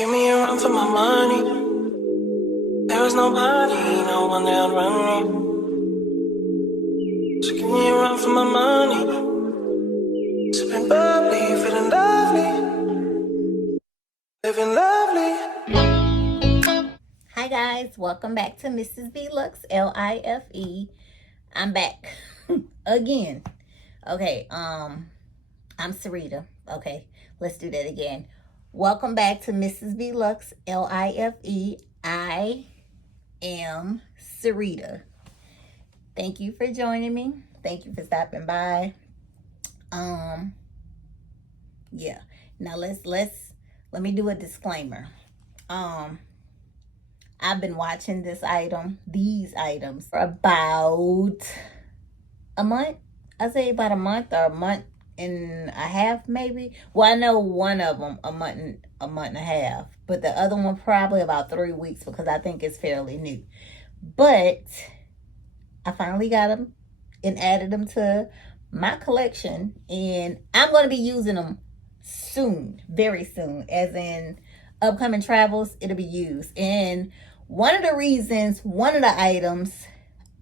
Give me a run for my money. There was nobody, no one that run me. So give me a run for my money. Sipping bubbly, feeling lovely, living lovely. Hi guys, welcome back to Mrs. B Lux Life. I'm back again. Okay, I'm Sarita. Okay, let's do that again. Welcome back to Mrs. B Lux Life. I am Sarita. Thank you for joining me. Thank you for stopping by. Yeah. Now let me do a disclaimer. I've been watching these items for about a month. I say about a month or a month and a half maybe. Well, I know one of them a month and a half, but the other one probably about 3 weeks because I think it's fairly new. But I finally got them and added them to my collection, and I'm going to be using them soon, very soon, as in upcoming travels. It'll be used. And one of the items,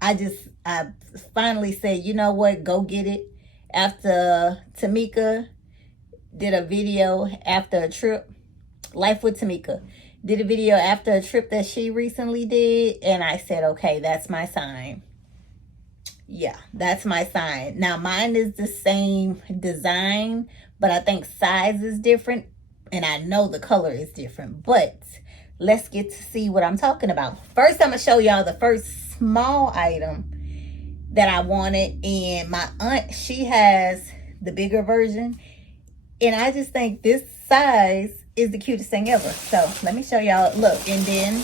I finally said, you know what, go get it. After Tamika did a video after a trip, Life with Tamika did a video after a trip that she recently did, and I said, okay, that's my sign. Yeah, that's my sign. Now mine is the same design, but I think size is different, and I know the color is different. But let's get to see what I'm talking about. First, I'm gonna show y'all the first small item that I wanted, and my aunt, she has the bigger version, and I just think this size is the cutest thing ever. So let me show y'all. Look, and then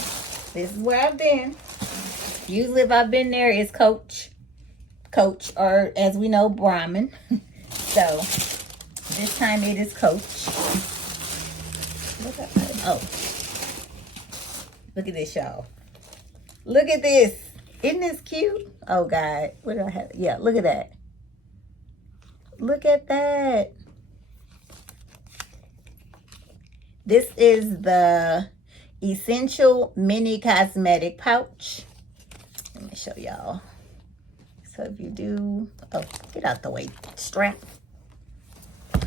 this is where I've been. Usually if I've been there, it's Coach, or as we know, Brahmin. So this time it is Coach. Look at that. Oh, look at this, y'all. Look at this. Isn't this cute? Oh God, what do I have? Yeah, look at that. Look at that. This is the Essential Mini Cosmetic Pouch. Let me show y'all. So if you do, oh, get out the way, strap.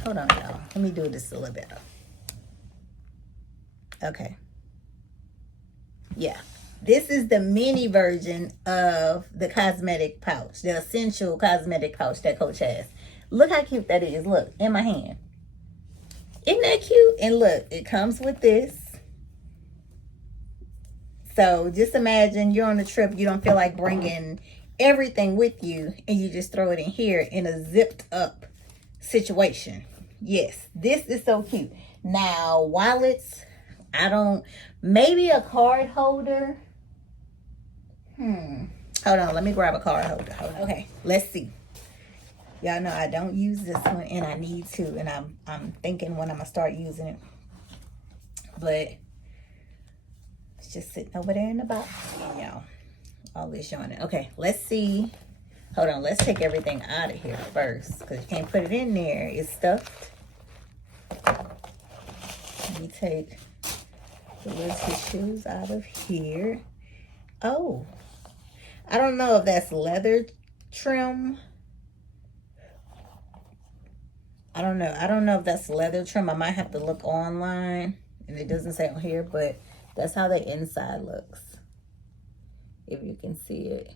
Hold on, y'all. Let me do this a little better. Okay. Yeah. This is the mini version of the cosmetic pouch, the essential cosmetic pouch that Coach has. Look how cute that is. Look, in my hand. Isn't that cute? And look, it comes with this. So just imagine you're on a trip, you don't feel like bringing everything with you, and you just throw it in here in a zipped up situation. Yes, this is so cute. Now, wallets, maybe a card holder. Hold on, let me grab a card holder. Okay, let's see. Y'all know I don't use this one, and I need to, and I'm thinking when I'm gonna start using it. But it's just sitting over there in the box, y'all. All this on it. Okay, let's see. Hold on, let's take everything out of here first, because you can't put it in there. It's stuffed. Let me take the little tissues out of here. Oh, I don't know if that's leather trim. I don't know if that's leather trim. I might have to look online, and it doesn't say on here, but that's how the inside looks. If you can see it.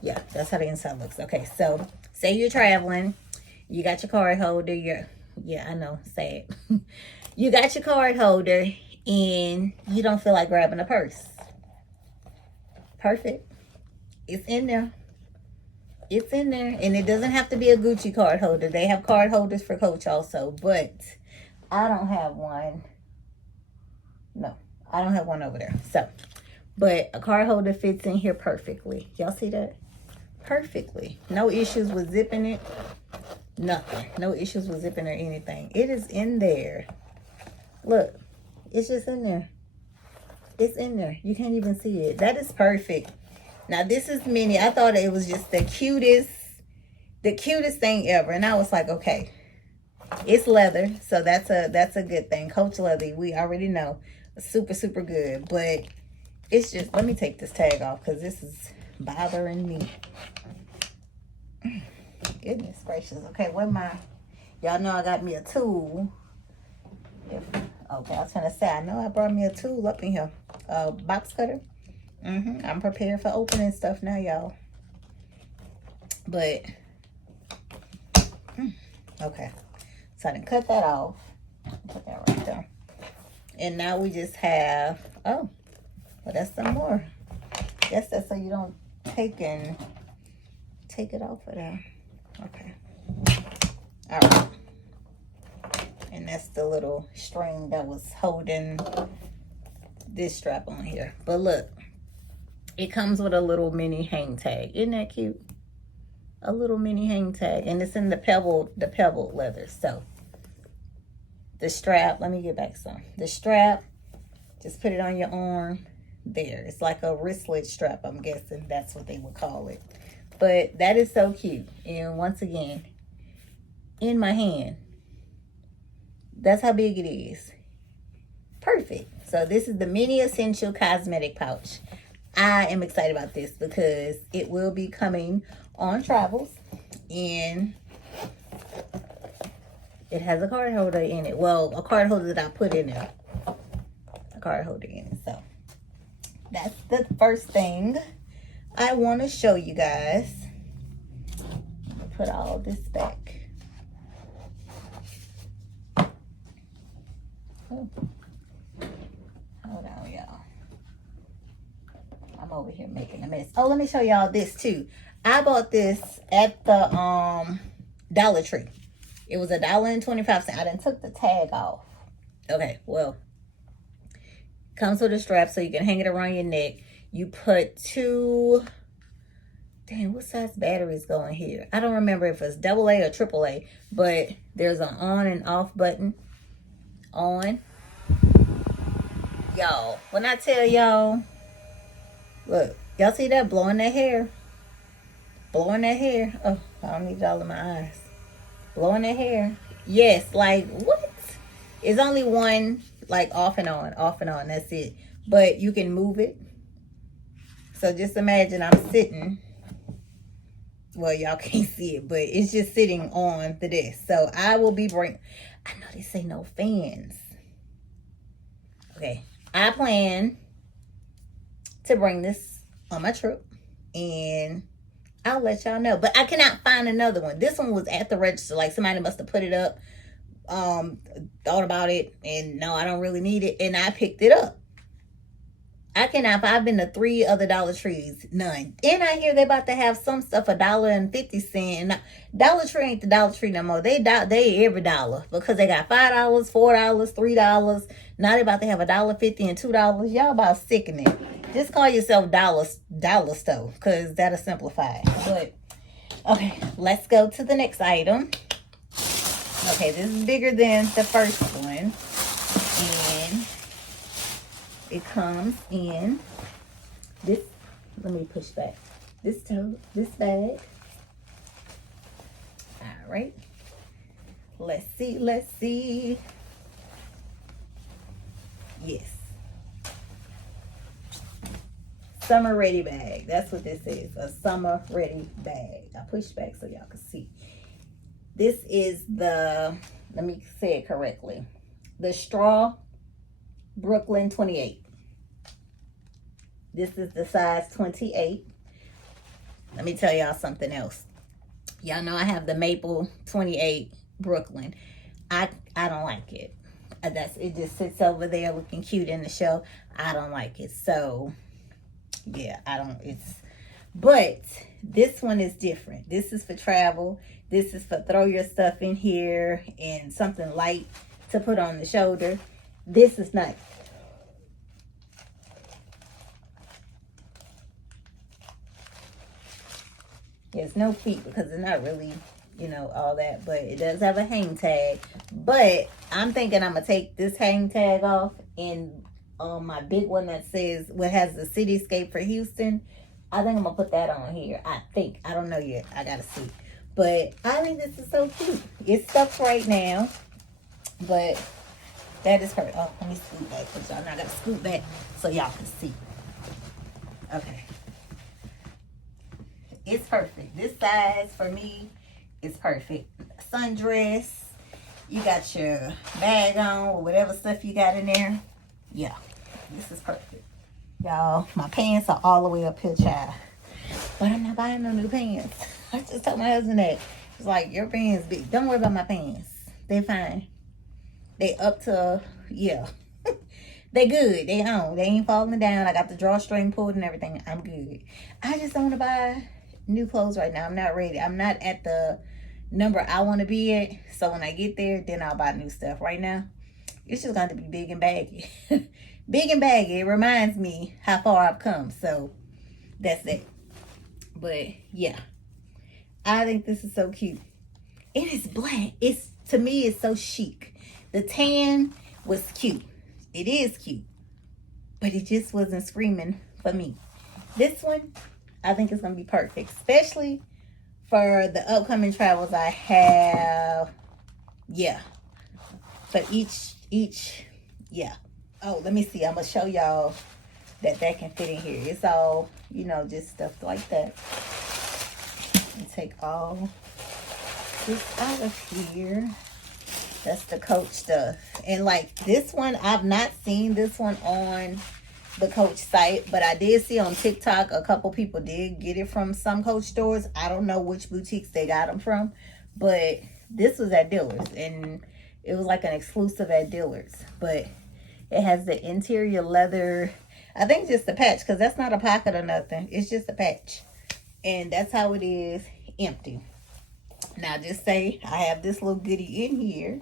Yeah, that's how the inside looks. Okay, so say you're traveling, you got your card holder, yeah, I know, say it. You got your card holder, and you don't feel like grabbing a purse. Perfect. It's in there. It's in there, and it doesn't have to be a Gucci card holder. They have card holders for Coach also, but I don't have one. No, I don't have one over there. So, but a card holder fits in here perfectly. Y'all see that? Perfectly. No issues with zipping it. Nothing. No issues with zipping or anything. It is in there. Look, it's just in there. It's in there. You can't even see it. That is perfect. Now this is mini. I thought it was just the cutest thing ever. And I was like, okay, It's leather, so that's a good thing. Coach leather, we already know, super super good. But it's just, let me take this tag off because this is bothering me. Goodness gracious. Okay, where my, y'all know I got me a tool. Okay, I was trying to say, I know I brought me a tool up in here. Box cutter. I'm prepared for opening stuff now, y'all. But okay, so I done cut that off. Put that right there. And now we just have, oh, well, that's some more. Guess that's so you don't take it off of there. Okay. All right. And that's the little string that was holding this strap on here. But look, it comes with a little mini hang tag. Isn't that cute? A little mini hang tag. And it's in the pebbled leather. So the strap, let me get back some. The strap, just put it on your arm. There. It's like a wristlet strap, I'm guessing. That's what they would call it. But that is so cute. And once again, in my hand. That's how big it is. Perfect. So this is the mini essential cosmetic pouch. I am excited about this because it will be coming on travels, and it has a card holder in it. Well, a card holder that I put in there. A card holder in it. So that's the first thing I want to show you guys. I'm gonna put all this back. Oh. Hold on, y'all. I'm over here making a mess. Oh, let me show y'all this too. I bought this at the Dollar Tree. It was $1.25. I done took the tag off. Okay, well, comes with a strap so you can hang it around your neck. You put two, damn, what size batteries go in here? I don't remember if it's AA or AAA, but there's an on and off button. On. Y'all, when I tell y'all, look, y'all see that? Blowing that hair. Blowing that hair. Oh, I don't need it all in my eyes. Blowing that hair. Yes, like, what? It's only one, like, off and on, off and on. That's it. But you can move it. So just imagine I'm sitting. Well, y'all can't see it, but it's just sitting on the desk. So I will be bringing, I know they say no fans. Okay. I plan to bring this on my trip, and I'll let y'all know. But I cannot find another one. This one was at the register. Like, somebody must have put it up, thought about it, and no, I don't really need it. And I picked it up. I cannot. I've been to 3 other Dollar Trees, none. And I hear they about to have some stuff $1.50. And Dollar Tree ain't the Dollar Tree no more. They every dollar, because they got $5, $4, $3. Now they about to have $1.50 and $2. Y'all about sickening. Just call yourself dollar store, because that'll simplify it. But okay, let's go to the next item. Okay, this is bigger than the first one. And it comes in this, let me push back, this bag. All right. Let's see. Yes. Summer ready bag. That's what this is. A summer ready bag. I push back so y'all can see. This is the, let me say it correctly, the straw Brooklyn 28. This is the size 28. Let me tell y'all something else. Y'all know I have the maple 28 Brooklyn. I don't like it. It just sits over there looking cute in the show. I don't like it. So yeah, but this one is different. This is for travel. This is for throw your stuff in here and something light to put on the shoulder. This is not. There's no feet because it's not really, all that. But it does have a hang tag. But I'm thinking I'm going to take this hang tag off, and my big one that says, what has the cityscape for Houston, I think I'm going to put that on here. I don't know yet. I got to see. But I think this is so cute. It's stuck right now, but that is her. Oh, let me scoot back because y'all not gonna scoot back so y'all can see. Okay, it's perfect. This size for me is perfect. Sundress. You got your bag on or whatever stuff you got in there. Yeah, this is perfect. Y'all, my pants are all the way up here, child. But I'm not buying no new pants. I just told my husband that. It's like, your pants big. Don't worry about my pants. They're fine. They up to, yeah. They good. They on. They ain't falling down. I got the drawstring pulled and everything. I'm good. I just don't want to buy new clothes right now. I'm not ready. I'm not at the number I want to be at. So when I get there, then I'll buy new stuff. Right now, it's just going to be big and baggy. Big and baggy. It reminds me how far I've come. So that's it. But yeah, I think this is so cute. It is black. It's, to me, it's so chic. The tan was cute. It is cute, but it just wasn't screaming for me. This one, I think it's gonna be perfect, especially for the upcoming travels I have. Yeah, but each, yeah. Oh, let me see. I'm gonna show y'all that can fit in here. It's all, you know, just stuff like that. And take all this out of here. That's the Coach stuff. And like this one, I've not seen this one on the Coach site, but I did see on TikTok a couple people did get it from some Coach stores. I don't know which boutiques they got them from, but this was at Dillard's, and it was like an exclusive at Dillard's. But it has the interior leather. I think just a patch, because that's not a pocket or nothing. It's just a patch. And that's how it is, empty. Now just say I have this little goodie in here.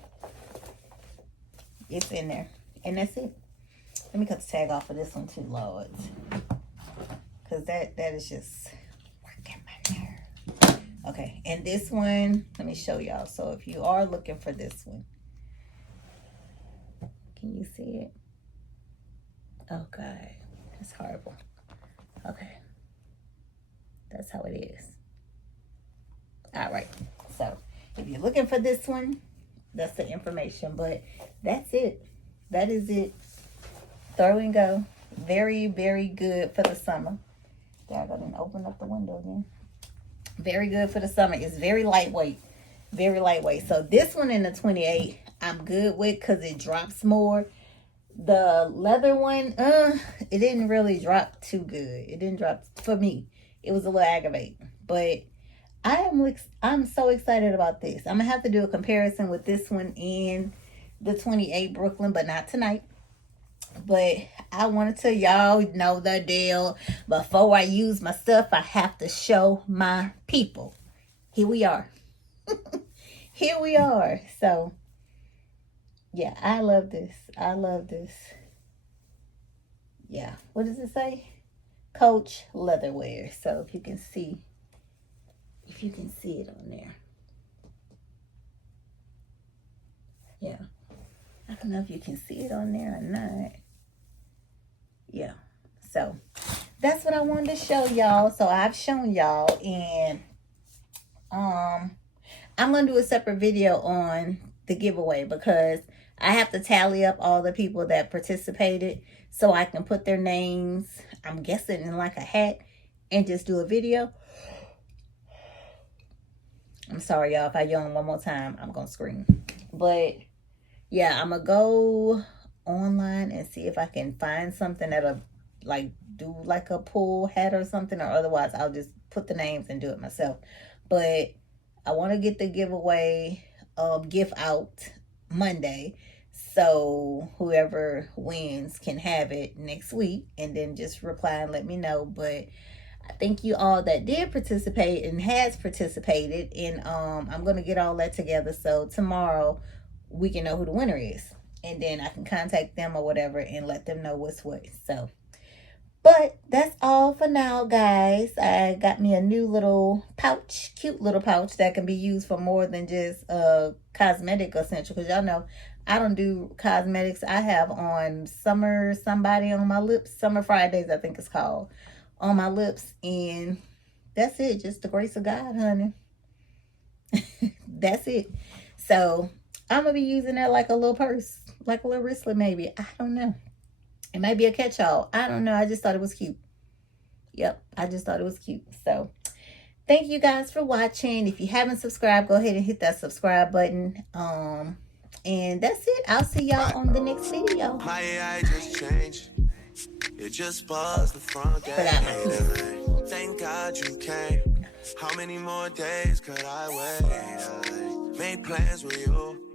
It's in there. And that's it. Let me cut the tag off of this one too, Lord. Because that is just working my nerve. Okay, and this one, let me show y'all. So if you are looking for this one, can you see it? Oh God, it's horrible. Okay, that's how it is. All right, so if you're looking for this one, that's the information. But that's it. That is it. Throw and go. Very, very good for the summer. There, I didn't open up the window again. Very good for the summer. It's very lightweight. Very lightweight. So this one in the 28, I'm good with because it drops more. The leather one, it didn't really drop too good. It didn't drop for me. It was a little aggravating. But I'm so excited about this. I'm gonna have to do a comparison with this one and the 28 Brooklyn, but not tonight. But I wanted to, y'all know the deal. Before I use my stuff, I have to show my people. Here we are. Here we are. So yeah, I love this. I love this. Yeah. What does it say? Coach leatherwear. So if you can see it on there. Yeah. I don't know if you can see it on there or not. Yeah. So that's what I wanted to show y'all. So I've shown y'all, and I'm gonna do a separate video on the giveaway because I have to tally up all the people that participated so I can put their names, I'm guessing, in like a hat and just do a video. I'm sorry, y'all. If I yawn one more time, I'm gonna scream. But yeah, I'm gonna go online and see if I can find something that'll like do like a pull hat or something, or otherwise I'll just put the names and do it myself. But I want to get the giveaway gift out Monday, so whoever wins can have it next week, and then just reply and let me know. But I thank you all that did participate and has participated, and I'm gonna get all that together so tomorrow we can know who the winner is, and then I can contact them or whatever and let them know what's what. So, but that's all for now, guys. I got me a new little pouch, cute little pouch that can be used for more than just cosmetic essential, because y'all know I don't do cosmetics. I have on Summer Somebody on my lips, Summer Fridays I think it's called, on my lips, and that's it. Just the grace of God, honey. That's it. So I'm gonna be using that like a little purse, like a little wristlet, maybe. I don't know. It might be a catch-all. I don't know. I just thought it was cute. Yep, I just thought it was cute. So thank you guys for watching. If you haven't subscribed, go ahead and hit that subscribe button. And that's it. I'll see y'all on the next video. My AI just changed. It just buzzed the front gate. Thank God you came. How many more days could I wait? I made plans with you.